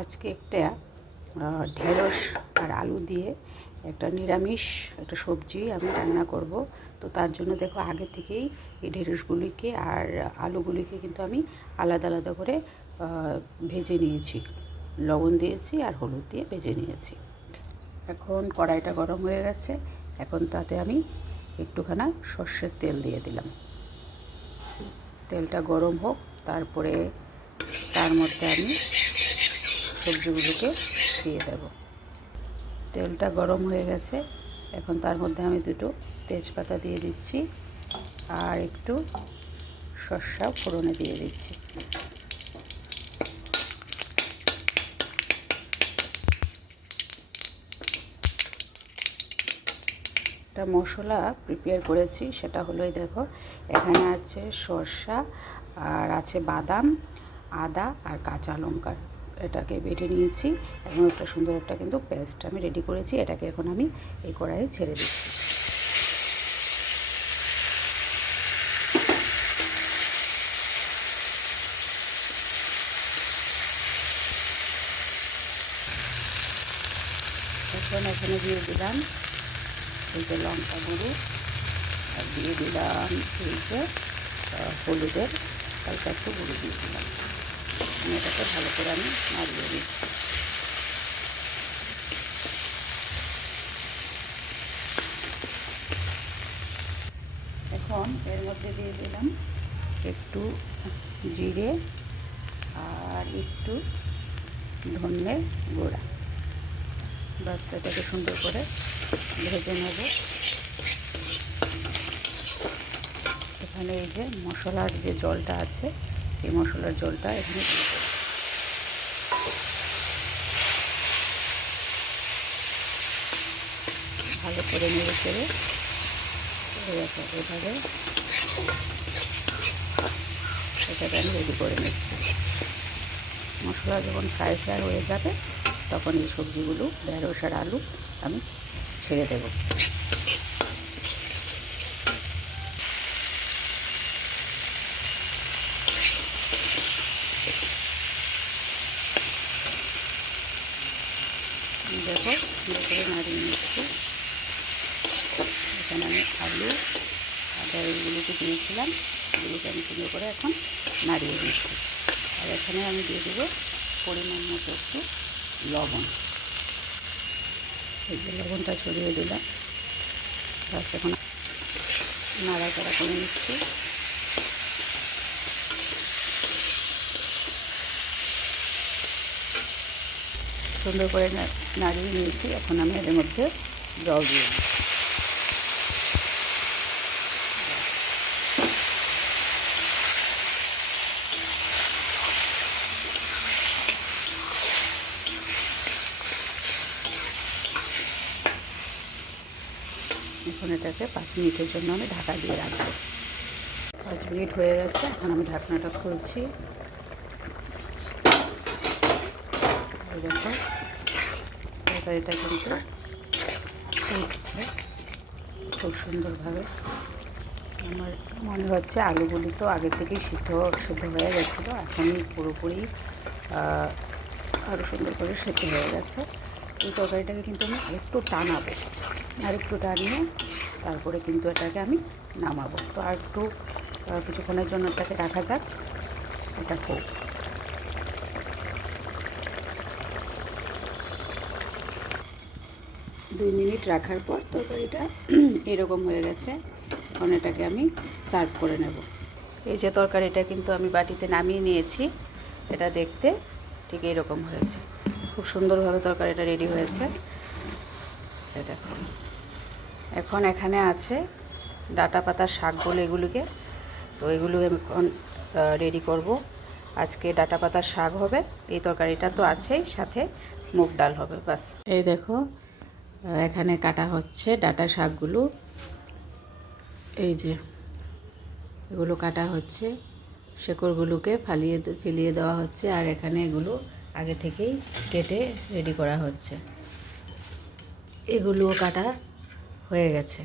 আজকে একটা ঢেঁড়স আর আলু দিয়ে একটা নিরামিষ একটা সবজি আমি রান্না করব। তো তার জন্য দেখো আগে থেকেই এই ঢেঁড়সগুলিকে আর আলুগুলিকে কিন্তু আমি আলাদা আলাদা করে ভেজে নিয়েছি, লবণ দিয়েছি আর হলুদ দিয়ে ভেজে নিয়েছি। এখন কড়াইটা গরম হয়ে গেছে, এখন তাতে আমি একটুখানা সর্ষের তেল দিয়ে দিলাম। তেলটা গরম হোক, তারপরে তার মধ্যে আমি সবজিগুলোকে দিয়ে দেব। তেলটা গরম হয়ে গেছে, এখন তার মধ্যে আমি দুটো তেজপাতা দিয়ে দিচ্ছি আর একটু সর্ষা ফোড়নে দিয়ে দিচ্ছি। একটা মশলা প্রিপেয়ার করেছি, সেটা হলো দেখো, এখানে আছে সর্ষা আর আছে বাদাম, আদা আর কাঁচা লঙ্কা। এটাকে বেটে নিয়েছি এবং একটা সুন্দর একটা কিন্তু পেস্ট আমি রেডি করেছি। এটাকে এখন আমি এই কড়াইয়ে ছেড়ে দিচ্ছি। এখন এখানে দিয়ে দিলাম এই যে লঙ্কা গুঁড়ো, আর দিয়ে দিলাম এই যে হলুদের হালকা একটু গুঁড়ো দিয়ে দিলাম। এটাকে ভালো করে আমি নাড়িয়ে দিচ্ছি। এখন এর মধ্যে দিয়ে দিলাম একটু জিরে আর একটু ধনের গুঁড়া। বাস এটাকে সুন্দর করে ভেজে নেব। এখানে এই যে মশলার যে জলটা আছে, এই মশলার জলটা এখানে দিয়ে দেব। ভালো করে নেড়ে চেড়ে এভাবে এটাকে আমি রেডি করে নিচ্ছি। মশলা যখন ফ্রাই হয়ে যাবে, তখন এই সবজিগুলো ঢেঁড়স আর আলু আমি ছেড়ে দেব। দেখো সুন্দর করে নাড়িয়ে নিচ্ছি। এখানে আমি আলু আদা এইগুলোকে দিয়েছিলাম, এগুলোকে আমি সুন্দর করে এখন নাড়িয়ে দিচ্ছি। আর এখানে আমি দিয়ে দেবো পরিমাণ মতো একটু লবণ। এই যে লবণটা ছড়িয়ে দিলাম। বাস এখন নাড়াচাড়া করে নিচ্ছি। সুন্দর করে নাড়িয়ে নিয়েছি। এখন আমি এর মধ্যে জল দিয়ে দিই। এখন এটাকে 5 মিনিটের জন্য আমি ঢাকা দিয়ে রাখবো। 5 মিনিট হয়ে গেছে, এখন আমি ঢাকনাটা খুলছি। দেখো তরকারিটা কিন্তু ফুটছে খুব সুন্দরভাবে। আমার মনে হচ্ছে আলুগুলি তো আগে থেকেই সিদ্ধ হয়ে গেছিলো, এখন পুরোপুরি আরও সুন্দর করে সেদ্ধ হয়ে গেছে। এই তরকারিটাকে কিন্তু আমি একটু টানাবো, আর একটু টানিয়ে তারপরে কিন্তু এটাকে আমি নামাবো। তো আর একটু কিছুক্ষণের জন্য এটাকে রাখা যাক, এটা হোক। দুই মিনিট রাখার পর তরকারিটা এরকম হয়ে গেছে। এখন এটাকে আমি সার্ভ করে নেব। এই যে তরকারিটা কিন্তু আমি বাটিতে নামিয়ে নিয়েছি। এটা দেখতে ঠিক এরকম হয়েছে, খুব সুন্দরভাবে তরকারিটা রেডি হয়েছে। এটা এখন এখানে আছে ডাঁটা পাতার শাক বলে এগুলিকে, তো এগুলো এখন রেডি করব। আজকে ডাঁটা পাতার শাক হবে, এই তরকারিটা তো আছেই, সাথে মুগ ডাল হবে। বাস এই দেখো এখানে কাটা হচ্ছে ডাঁটা শাকগুলো। এই যে এগুলো কাটা হচ্ছে, শেকড়গুলোকে ফেলিয়ে দেওয়া হচ্ছে, আর এখানে এগুলো আগে থেকেই কেটে রেডি করা হচ্ছে। এগুলোও কাটা হয়ে গেছে।